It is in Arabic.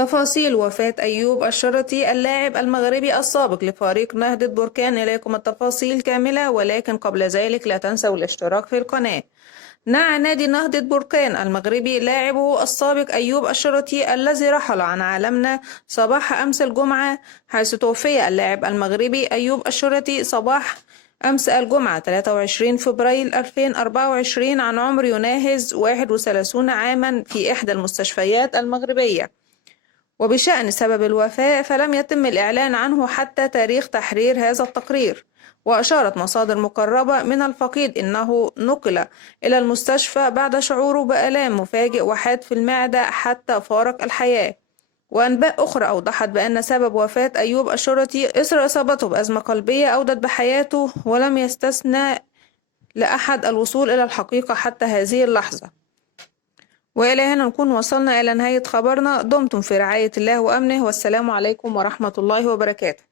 تفاصيل وفاة أيوب الشرطي اللاعب المغربي السابق لفريق نهضة بركان. إليكم التفاصيل كاملة، ولكن قبل ذلك لا تنسوا الاشتراك في القناة. نعى نادي نهضة بركان المغربي لاعبه السابق أيوب الشرطي الذي رحل عن عالمنا صباح أمس الجمعة، حيث توفي اللاعب المغربي أيوب الشرطي صباح أمس الجمعة 23 فبراير 2024 عن عمر يناهز 31 عاما في إحدى المستشفيات المغربية. وبشأن سبب الوفاة فلم يتم الإعلان عنه حتى تاريخ تحرير هذا التقرير. وأشارت مصادر مقربة من الفقيد إنه نقل إلى المستشفى بعد شعوره بآلام مفاجئ وحاد في المعدة حتى فارق الحياة. وأنباء أخرى أوضحت بأن سبب وفاة أيوب الشرطي إثر إصابته بأزمة قلبية أودت بحياته، ولم يستثنى لأحد الوصول إلى الحقيقة حتى هذه اللحظة. وإلى هنا نكون وصلنا إلى نهاية خبرنا. دمتم في رعاية الله وأمنه، والسلام عليكم ورحمة الله وبركاته.